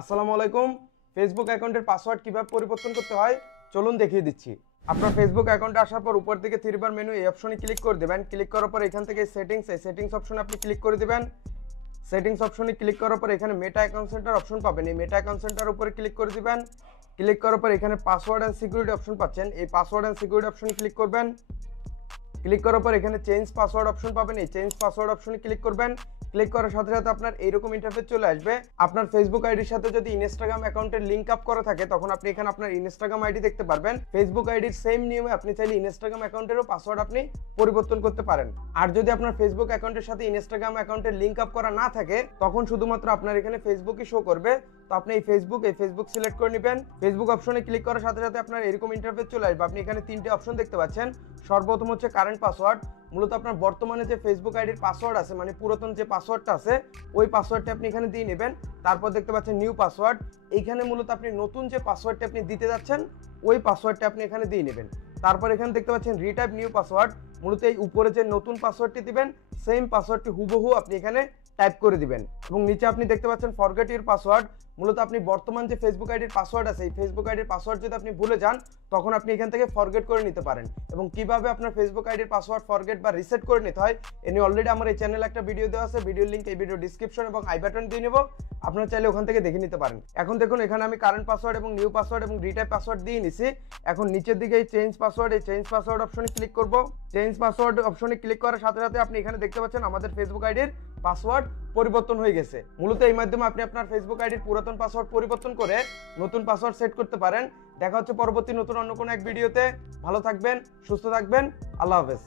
আসসালামু আলাইকুম। ফেসবুক অ্যাকাউন্টের পাসওয়ার্ড কিভাবে পরিবর্তন করতে হয় চলুন দেখিয়ে দিচ্ছি। আপনার ফেসবুক অ্যাকাউন্টে আসার পর উপর দিকে 3 বার মেনু এই অপশনে ক্লিক করে দেবেন। ক্লিক করার পর এখান থেকে সেটিংস অপশনে আপনি ক্লিক করে দিবেন। সেটিংস অপশনে ক্লিক করার পর এখানে মেটা অ্যাকাউন্ট সেন্টার অপশন পাবেন। এই মেটা অ্যাকাউন্ট সেন্টার উপরে ক্লিক করে দিবেন। ক্লিক করার পর এখানে পাসওয়ার্ড অ্যান্ড সিকিউরিটি অপশন পাচ্ছেন। এই পাসওয়ার্ড অ্যান্ড সিকিউরিটি অপশনে ক্লিক করবেন। ক্লিক করার পর এখানে চেঞ্জ পাসওয়ার্ড অপশন পাবেন। এই চেঞ্জ পাসওয়ার্ড অপশনে ক্লিক করবেন। ক্লিক করার সাথে সাথে আপনার এইরকম ইন্টারফেস চলে আসবে। আপনার ফেসবুক আইডির সাথে যদি ইনস্টাগ্রাম অ্যাকাউন্টের লিঙ্ক আপ করা থাকে তখন আপনি এখানে আপনার ইনস্টাগ্রাম আইডি দেখতে পারবেন। ফেসবুক আইডির সেম নিয়মে আপনি চাইলে ইনস্টাগ্রাম অ্যাকাউন্টেরও পাসওয়ার্ড আপনি পরিবর্তন করতে পারেন। আর যদি আপনার ফেসবুক অ্যাকাউন্টের সাথে ইনস্টাগ্রাম অ্যাকাউন্টের লিঙ্ক আপ করা না থাকে তখন শুধুমাত্র আপনার এখানে ফেসবুকই শো করবে। তো আপনি এই ফেসবুক সিলেক্ট করে নেবেন। ফেসবুক অপশনে ক্লিক করার সাথে সাথে আপনার এরকম ইন্টারফেস চলে আসবে। আপনি এখানে 3টে অপশন দেখতে পাচ্ছেন। সর্বপ্রথম হচ্ছে কারেন্ট পাসওয়ার্ড। মূলত আপনার বর্তমানে যে ফেসবুক আইডির পাসওয়ার্ড আছে, মানে পুরাতন যে পাসওয়ার্ডটা আছে ওই পাসওয়ার্ডটা আপনি এখানে দিয়ে নেবেন। তারপর দেখতে পাচ্ছেন নিউ পাসওয়ার্ড। এইখানে মূলত আপনি নতুন যে পাসওয়ার্ডটা আপনি দিতে যাচ্ছেন ওই পাসওয়ার্ডটা আপনি এখানে দিয়ে নেবেন। তারপর এখানে দেখতে পাচ্ছেন রিটাইপ নিউ পাসওয়ার্ড। মূলত এই উপরে যে নতুন পাসওয়ার্ডটি দিবেন সেম পাসওয়ার্ডটি হুবহু আপনি এখানে টাইপ করে দিবেন। এবং নিচে আপনি দেখতে পাচ্ছেন ফরগেট ইউর পাসওয়ার্ড। মূলত আপনি বর্তমান যে ফেসবুক আইডির পাসওয়ার্ড আছে এই ফেসবুক আইডির পাসওয়ার্ড যদি আপনি ভুলে যান তখন আপনি এখান থেকে ফরগেট করে নিতে পারেন। এবং কিভাবে আপনার ফেসবুক আইডির পাসওয়ার্ড ফরগেট বা রিসেট করে নিতে হয় এ নিয়ে অলরেডি আমার এই চ্যানেলে একটা ভিডিও দেওয়া আছে। ভিডিওর লিঙ্ক এই ভিডিও ডিসক্রিপশন এবং আই বাটন দিয়ে নেব, আপনারা চাইলে ওখান থেকে দেখে নিতে পারেন। এখন দেখুন এখানে আমি কারেন্ট পাসওয়ার্ড এবং নিউ পাসওয়ার্ড এবং রিটাইপ পাসওয়ার্ড দিয়ে নিছি। এখন নিচের দিকে এই চেঞ্জ পাসওয়ার্ড অপশনে ক্লিক করব। চেঞ্জ পাসওয়ার্ড অপশনে ক্লিক করার সাথে সাথে আপনি এখানে দেখতে পাচ্ছেন আমাদের ফেসবুক আইডির পাসওয়ার্ড পরিবর্তন হয়ে গেছে। মূলত এই মাধ্যমে আপনি আপনার ফেসবুক আইডির পুরাতন পাসওয়ার্ড পরিবর্তন করে নতুন পাসওয়ার্ড সেট করতে পারেন। দেখা হচ্ছে পরবর্তী নতুন অন্য কোনো এক ভিডিওতে। ভালো থাকবেন, সুস্থ থাকবেন, আল্লাহ হাফেজ।